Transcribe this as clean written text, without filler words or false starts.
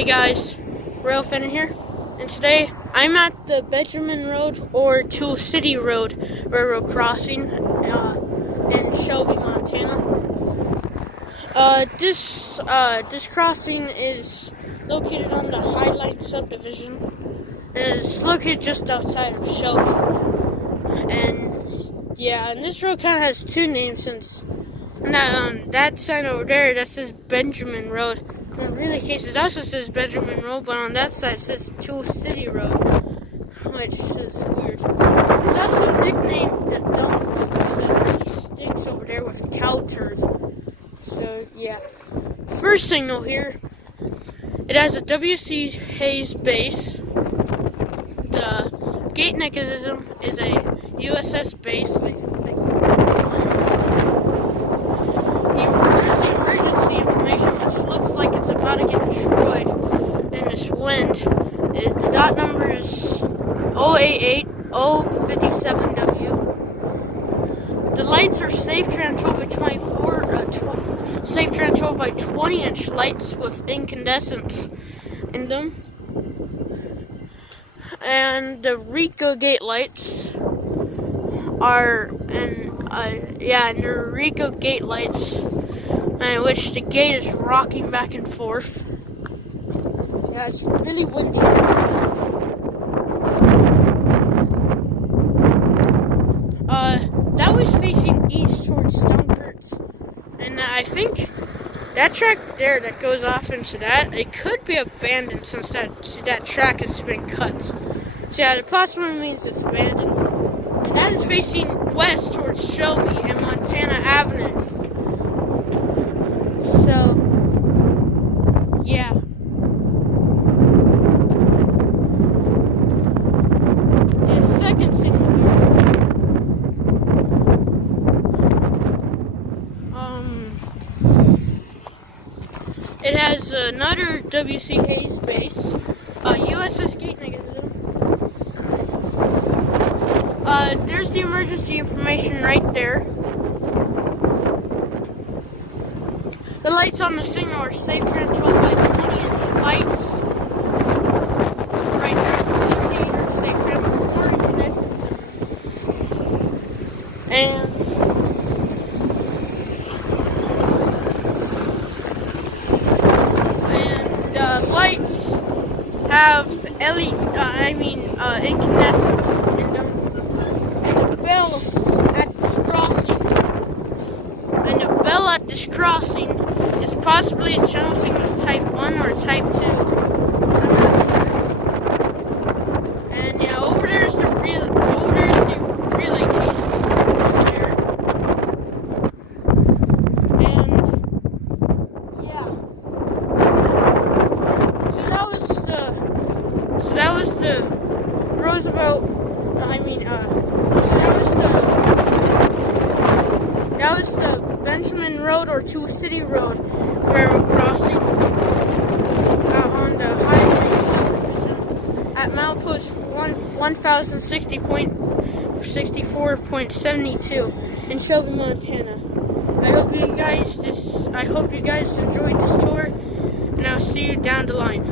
Hey guys, Rail Fan here, and today I'm at the Benjamin Road or Toole City Road railroad crossing in Shelby, Montana. This crossing is located on the Highline subdivision, and it's located just outside of Shelby. And this road kind of has two names since that sign over there that says Benjamin Road. In really cases, also says Benjamin Road, but on that side it says Toole City Road, which is weird. It's also nicknamed the Dunk Road because it really stinks over there with cow turd. So yeah. First signal here, it has a W.C. Hayes base. The gate mechanism is a USS base. There's the emergency information, which looks like it's about to get destroyed in this wind. The dot number is 088057W. The lights are safe controlled by 20-inch lights with incandescents in them. And the Rico gate lights are the Rico gate lights, in which the gate is rocking back and forth. Yeah, it's really windy. That was facing east towards Dunkirk, and I think that track there that goes off into that, it could be abandoned since that track has been cut. So yeah, it possibly means it's abandoned. And that is facing west towards Shelby and Montana Avenue. So, yeah. The second signal here, it has another W.C. Hayes base, USS gate mechanism. There's the emergency information right there. The lights on the signal are safe controlled by 20-inch lights. Right there, the indicator, safe controlled 4 incandescents. And lights have incandescents in them. And the bell at this crossing is possibly a channel signal type 1 or type 2. And yeah, over there's the relay case over there. And yeah. So that was the Roosevelt, that was the Benjamin Road or Toole City Road railroad crossing on the Highway subdivision at milepost 1060.64.72 in Shelby, Montana. I hope you guys enjoyed this tour, and I'll see you down the line.